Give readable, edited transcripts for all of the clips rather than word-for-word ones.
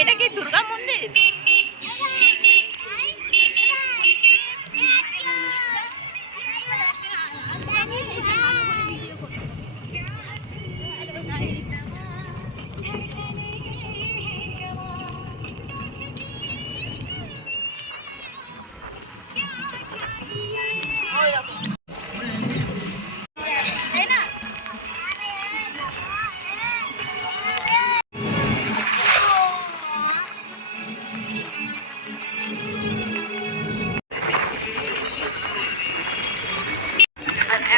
এটা কি দুর্গা মন্দির?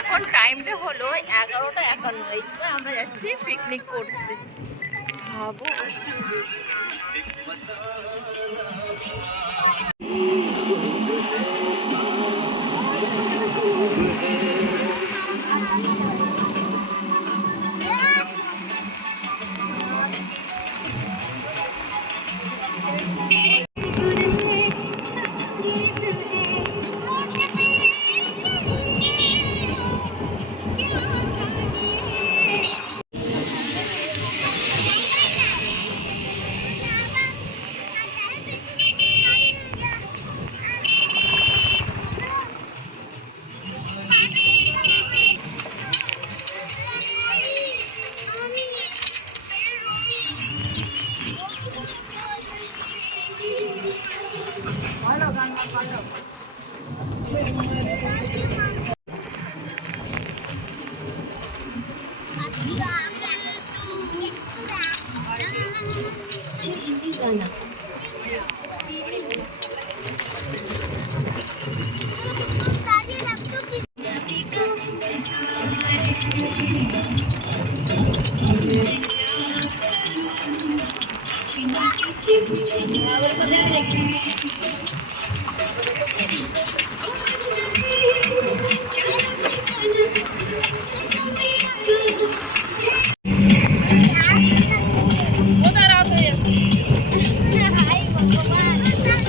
এখন টাইমটা হলো 11:51। এই সময় আমরা যাচ্ছি পিকনিক করতে। ভাবো গানা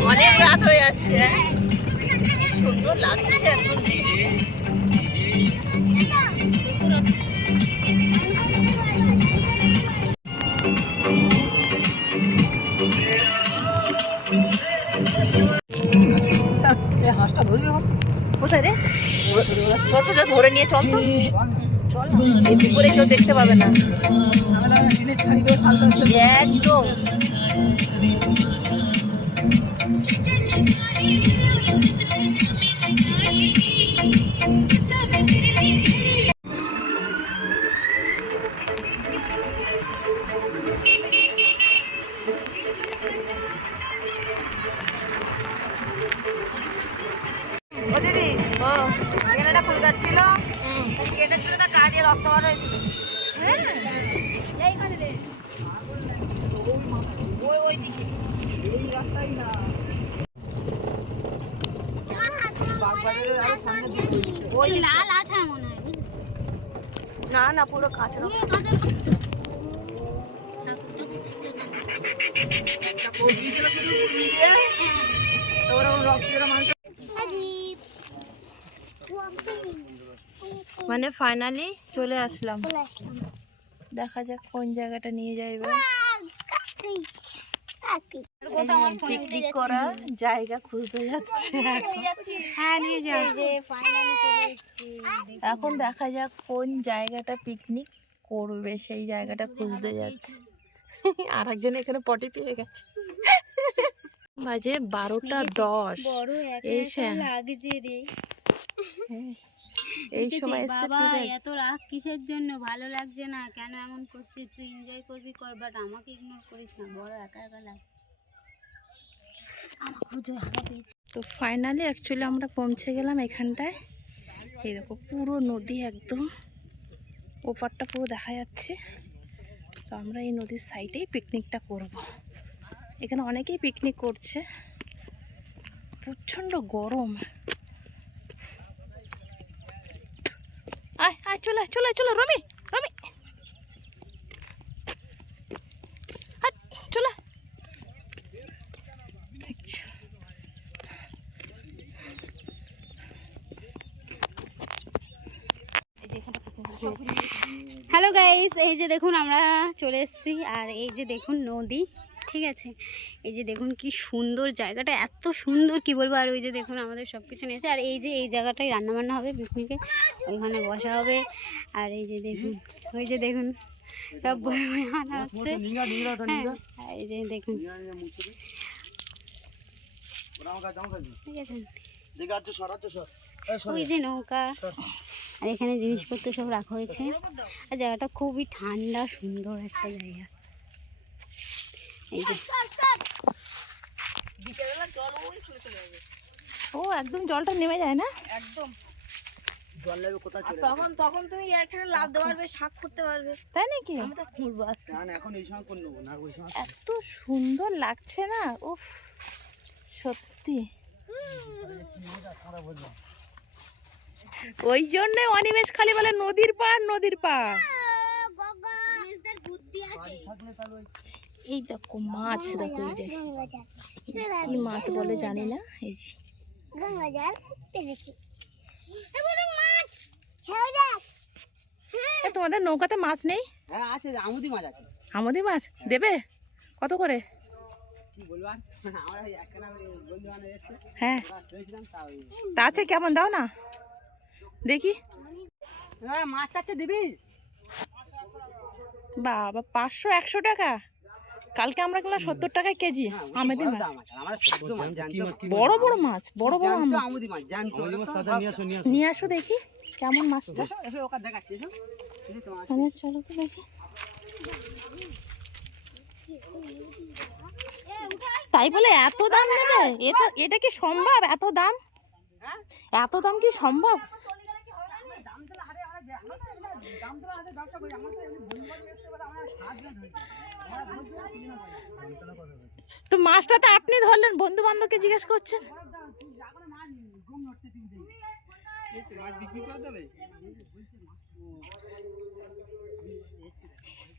অনেক রাত হয়ে যাচ্ছে। সুন্দর লাগছে এখন। হাঁসটা ধরবি কোথায় রে? ধরে নিয়ে চল তো, চল এদিক করে কেউ দেখতে পাবে না একদম। ও দিদি, ও এখানে একটা ফুল গাছ ছিল, কেটেছিল, তা গা দিয়ে রক্ত বার হয়েছিল। এইখানে রে, ওই দিকে ওই লাল আঠা মনে হয়। না না, পুরো কাঁচা মানে ফাইনালি চলে আসলাম। দেখা যাক কোন জায়গাটা নিয়ে যাইবে। পিকনিক করার জায়গা খুঁজতে যাচ্ছে। এখন দেখা যাক কোন জায়গাটা পিকনিক করবে, সেই জায়গাটা খুঁজতে যাচ্ছে। আর একজন এখানে পটি পেয়ে গেছে। বাজে 12:10। এই সময় বাবা এত রাগ কিসের জন্য? ভালো লাগছে না কেন? এমন করছিস তুই? এনজয় করবি কর, বাট আমাকে ইগনোর করিস না। বড় একা একা লাগে। আমার খুব জোর হাওয়া পেয়েছে। তো ফাইনালি অ্যাকচুয়ালি আমরা পৌঁছে গেলাম এখানটায়। এই দেখো পুরো নদী, একদম ওপারটা পুরো দেখা যাচ্ছে। তো আমরা এই নদীর সাইডেই পিকনিকটা করব। এখানে অনেকেই পিকনিক করছে, প্রচণ্ড গরম। আয় আয়, চলে চলে চলো রমি, রমি চলে। হ্যালো গাইস, এই যে দেখুন আমরা চলে এসেছি। আর এই যে দেখুন নদী, ঠিক আছে। এই যে দেখুন কি সুন্দর জায়গাটা, এত সুন্দর কি বলবো। আর ওই যে দেখুন আমাদের সব কিছু নিয়েছে। আর এই যে এই জায়গাটায় রান্নাবান্না হবে পিকনিকে, ওইখানে বসা হবে। আর এই যে দেখুন, ওই যে দেখুন সব বই বই আনা হচ্ছে। হ্যাঁ, এই যে দেখুন, ঠিক আছে। ওই যে নৌকা, আর এখানে জিনিসপত্র সব রাখা হয়েছে। আর জায়গাটা খুবই ঠান্ডা সুন্দর একটা জায়গা। এই যে ও একদম জলটা নেমে যায় না, একদম জল লাগবে কোথায় চলে তখন তখন তুমি এখানে লাভ দিতে পারবে, শাক করতে পারবে। তাই নাকি? আমি তো খুঁড়বো আজকে। না এখন এই সময় করে নেবো না, ওই সময় এত সুন্দর লাগছে না, উফ সত্যি। ওই জন্য অনিমেষ খালি বলে নদীর পার নদীর পার। এই দেখো মাছ, দেখো এই যে কি মাছ বলে জানি না। এই যে এ, তোমাদের নৌকাতে মাছ নেই? হ্যাঁ আছে, আমুদি মাছ আছে। আমুদি মাছ দেবে কত করে? কি বলবো আর, আমরা একখানা বন্ধু বান্ধব এসছে, হ্যাঁ পেয়েছিলাম তাও। তা আছে, কেমন দাও না দেখি। মাছ চাচ্ছে দিবি? বাবা 500-100 টাকা, কালকে আমরা কিনলাম 70 টাকায় কেজি আমেদি মাছ। আমরা শুদ্ধ মাছ জানতো, বড় বড় মাছ, বড় বড় জানতো আমুদি মাছ জানতো। নিয়ে আসো দেখি কেমন মাছটা। এসো ওকে দেখাচ্ছি, এসো এসো তোমার। চলো তো দেখি। তাই বলে এত দাম নেবে? এটা কি সম্ভব? এত দাম, এত দাম কি সম্ভব? তো মাছটা তো আপনি ধরলেন, বন্ধু বান্ধবকে জিজ্ঞেস করছেন।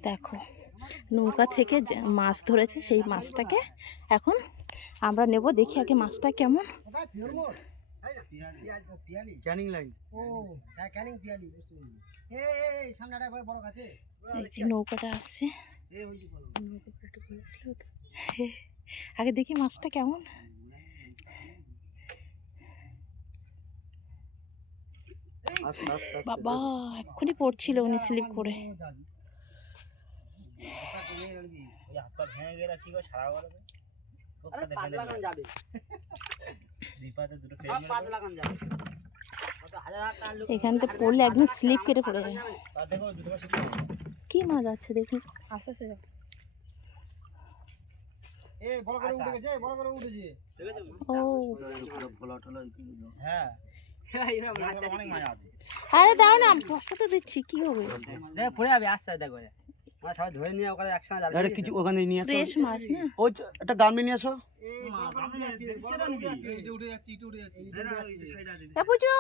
দেখো নৌকা থেকে মাছ ধরেছে, সেই মাছটাকে এখন আমরা নেব। দেখি আগে মাছটা কেমন। ক্যানিং লাইন। এই যে নৌকাটা আসছে, আগে দেখি মাছটা কেমন। বাবা এক্ষুনি পড়ছিল উনি স্লিপ করে। এখানটা পড়লে একদম স্লিপ কেটে পড়ে যায়। কি মাছ আছে দেখি। আস্তে আস্তে যাও। ও হ্যাঁ আরে দাও না, বসা তো দিচ্ছি, কি হবে? দেখ পড়ে যাবে, আস্তে আস্তে দেখো। আমরা সবাই ধরে নিয়ে ওখানে একসাথে যাবে। এটা কিছু ওখানে নিয়ে আসো, ফ্রেশ মাছ না? ওই একটা গামলি নিয়ে আসো। পুচু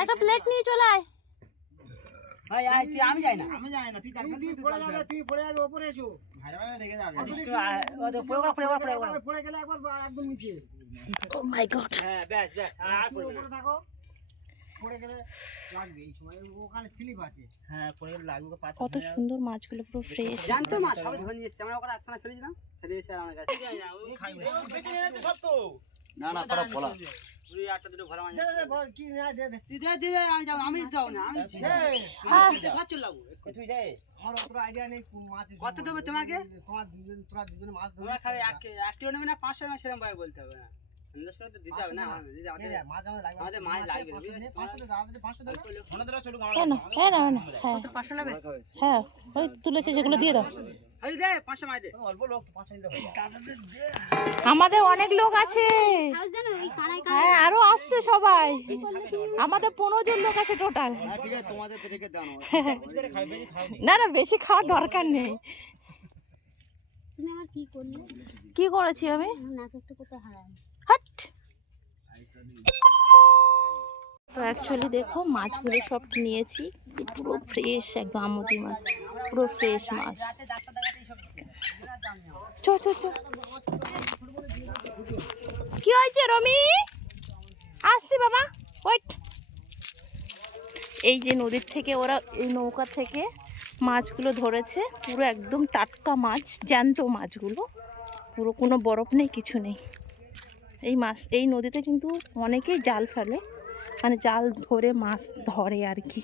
একটা প্লেট নিয়ে চলে আয়। ভাই আয়, তুই আমি যাই না। তুই পড়ে যাবে, তুই পড়ে যাবে, ওপরে এসো। পড়ে গেলে একবার একদম নিচে। ও মাই গড, হ্যাঁ ব্যাস ব্যাস, আর পড়বে না। উপরে থাকো, পড়ে গেলে লাগবে এই সময়, ওখানে স্লিপ আছে। হ্যাঁ পড়ে গেলে লাগবে। কত সুন্দর মাছগুলো, পুরো ফ্রেশ। জানতো মাছ সব ধরে নিয়ে এসেছি আমরা, ওখানে একখানা ফেলেছিলাম, ফেলে এসে আমার কাছে না না পড়া বলা তুই একটা দুটো ভরা মাছ দে দে বল, কি না দে দে। তুই দে দে আমি যাব, আমি যাও না, আমি ঘর চলে যাবো। তুই যাই, আমার অত আইডিয়া নেই কোন মাছ আছে। কত দেবে তোমাকে? তোরা দুজনে মাছ তোমরা ধরে খাবে 1 কিলো নেবে না 500 গ্রাম, সেরকম ভাবে বলতে হবে না। সন্দেশ করে তো দিতে হবে না, মাছ আমাদের লাগবে। আমাদের মাছ লাগবে। 500 দে, দাদা 500 দে। হ্যাঁ না হ্যাঁ না না, হ্যাঁ 500 নেবে? হ্যাঁ ওই তুলেছে যেগুলো দিয়ে দাও। আরে দে 500 মাছ দে, অল্প লোক তো 500 নিলে হবে। আমাদের অনেক লোক আছে, হ্যাঁ আরো আসছে সবাই, আমাদের 15 জন লোক আছে টোটাল। ঠিক আছে তোমাদের তো রেখে দাও না না বেশি খাওয়ার দরকার নেই। তুমি আমার কি করলে? কি করেছি আমি? নাক একটু কোথায় হারাই। হাট। তো অ্যাকচুয়ালি দেখো মাছগুলো সব নিয়েছি, পুরো ফ্রেশ একদম আমুদি মাছ, পুরো ফ্রেশ মাছ। চ চ চ, কি হয়েছে রমি? আসছি বাবা, ওয়েট। এই যে নদীর থেকে ওরা এই নৌকা থেকে মাছগুলো ধরেছে, পুরো একদম টাটকা মাছ, জ্যান্ত মাছগুলো, পুরো কোনো বরফ নেই, কিছু নেই। এই নদীতে কিন্তু অনেকেই জাল ফেলে, মানে জাল ধরে মাছ ধরে আর কি।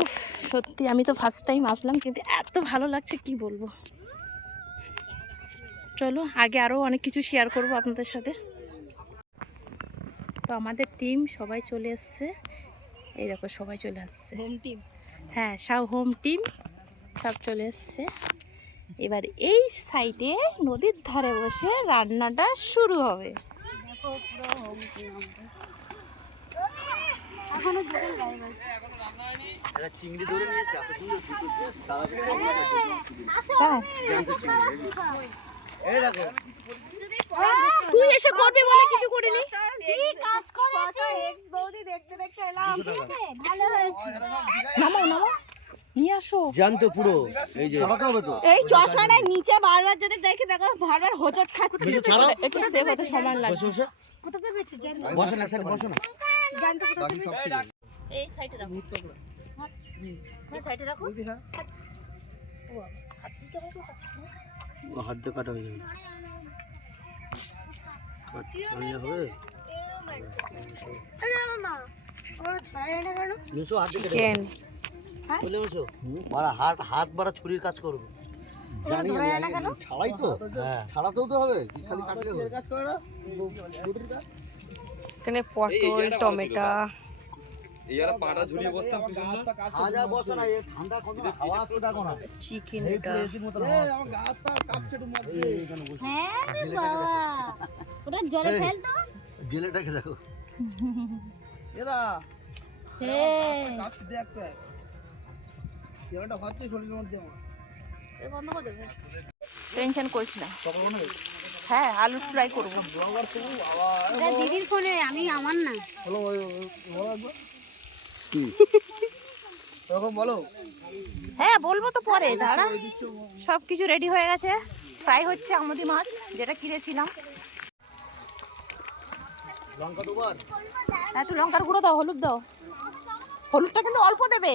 উফ, সত্যি আমি তো ফার্স্ট টাইম আসলাম, কিন্তু এত ভালো লাগছে কি বলবো। চলো আগে আরও অনেক কিছু শেয়ার করব আপনাদের সাথে। তো আমাদের টিম সবাই চলে এসছে, এই দেখো সবাই চলে আসছে, হোম টিম। হ্যাঁ সব হোম টিম সব চলে এসছে। এবার এই সাইডে নদীর ধারে বসে রান্নাটা শুরু হবে। চিংড়ি ধরে নিয়েছে, এত সুন্দর এই দেখো। তুই এসে করবি বলে কিছু করিনি। নামাও নামাও, নিয়ে আসো। জানতো পুরো এই যে এই চশমাটার নিচে বারবার যদি দেখি দেখো বারবার হোঁচট খাচ্ছি। একটু সেভ হতে সময় লাগবে। বসো না স্যার, বসো না। এই সাইডে রাখো, সাইডে রাখো। হাত দিয়ে কাটা হয়ে যাবে, হবে। হাত বাড়া ছুরির কাজ করবে, জানি ছাড়াই তো, ছাড়াতেও তো হবে, খালি কাটলে হবে। এখানে পটল, টমেটো, চিকেন, জেলেটাকে দেখো। টেনশন করিস না, হ্যাঁ আলু ফ্রাই করবো। দিদির ফোনে, আমি আমার না। বলো। হ্যাঁ বলবো তো পরে, দাঁড়া। সব কিছু রেডি হয়ে গেছে, ফ্রাই হচ্ছে আমুদি মাছ যেটা কিনেছিলাম। লঙ্কা দুবার। হ্যাঁ একটু লঙ্কার গুঁড়ো দাও, হলুদ দাও, হলুদটা কিন্তু অল্প দেবে।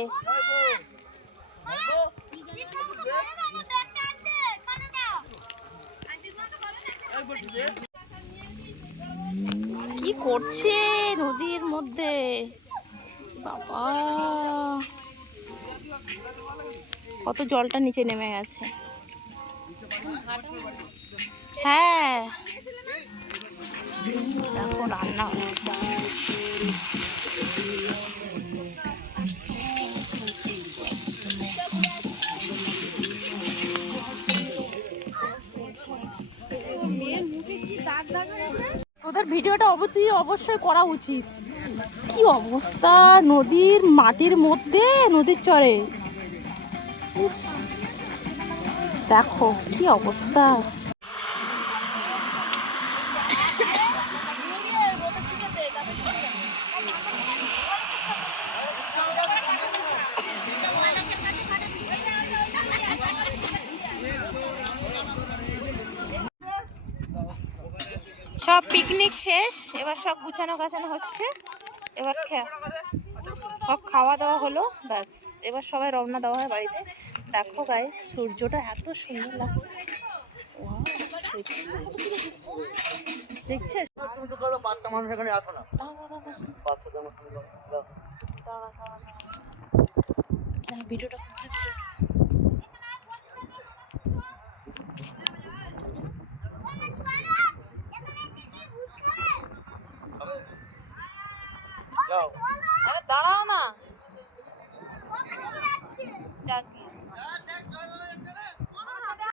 কি করছে নদীর মধ্যে বাবা, কত জলটা নিচে নেমে গেছে। হ্যাঁ দেখো রান্না হচ্ছে। ওদের ভিডিওটা অবশ্যই করা উচিত। কি অবস্থা নদীর মাটির মধ্যে, নদীর চরে দেখো কি অবস্থা। সব পিকনিক শেষ, এবার সব গুছানো গাছানো হচ্ছে, এবার সব খাওয়া দাওয়া হলো, ব্যাস এবার সবাই রওনা দেওয়া হয় বাড়িতে। দেখো গাইস সূর্যটা এত সুন্দর লাগছে, দেখছিস? বাচ্চা মানুষ এখানে আসো না, ভিডিওটা দাঁড়াও না, যাক